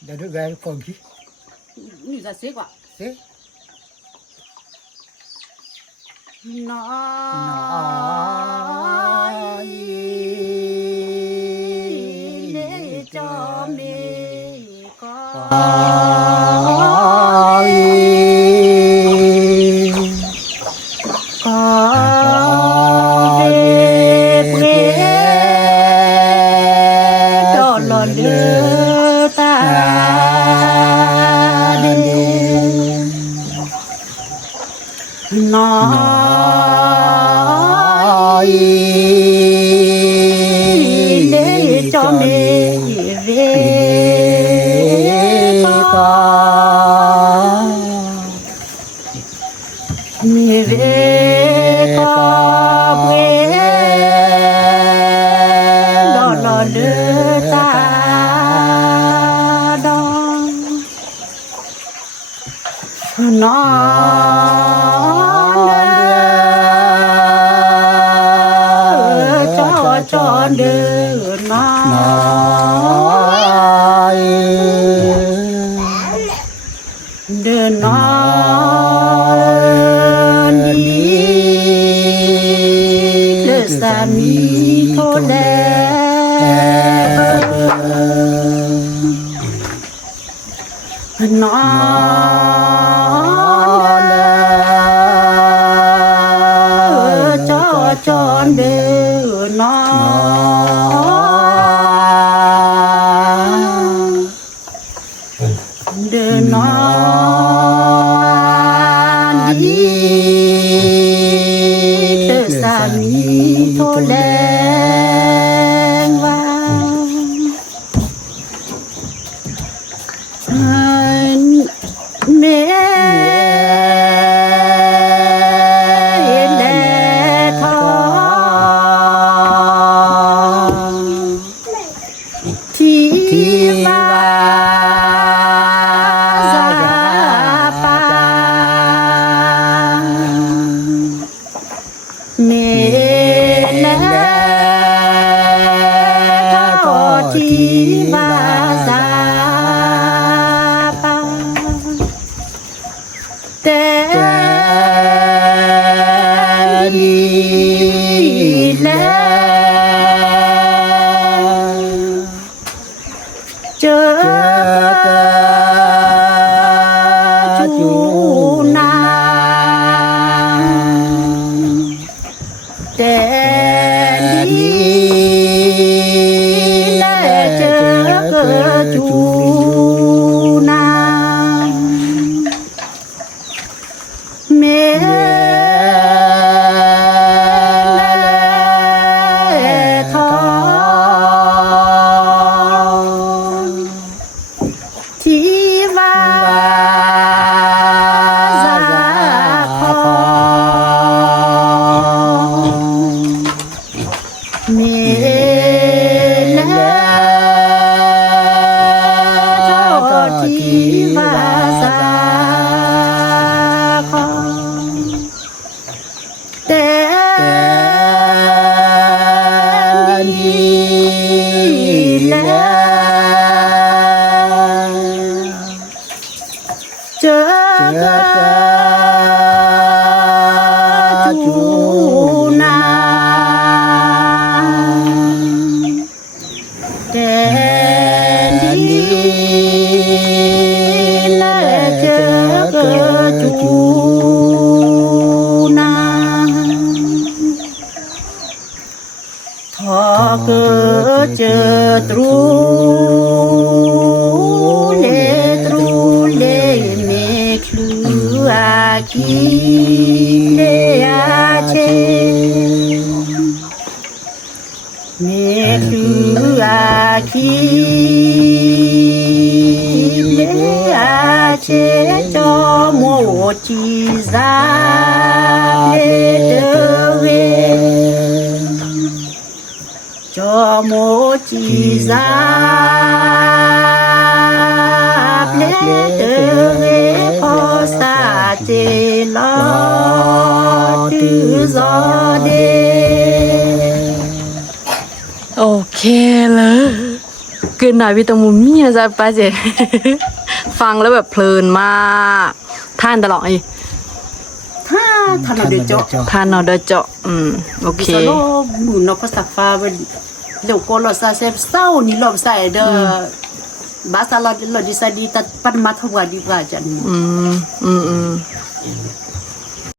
để được về phòng chứ. Như là xế quả thế nói để cho có có để cho mẹ về con về con về đó là đưa ta đó nó จรเดินนายเดินนายนี้เดินสามีโทแดนาย nó. Đưa nó đi. Từ xa mi thô đen vào aqui, viva cơ chờ tru lê tru lê mê khlu a ki lê a chê mê khlu a ki lê a chê cho một chi ra lê tơ về cho một chi ra lê tơ về có xa chê lo tự do đê โอเคเลยเกกินหน่อยวิตามินมีนะจ๊ะป้าเจฟังแล้วแบบเพลินมากท่านตลอดไอ้ ถ้าท่านเราเดือดเจาะท่านนอเดอเจาะอืมโอเคสโลหมุนนกภาษาฟ้าเว้ยเดี๋ยวก็เราซาเซฟเศร้านี่เราใส่เด้อบาสาเราเราดิสดีตัดปันมาทวาดีกว่าจันอืมอืมอืม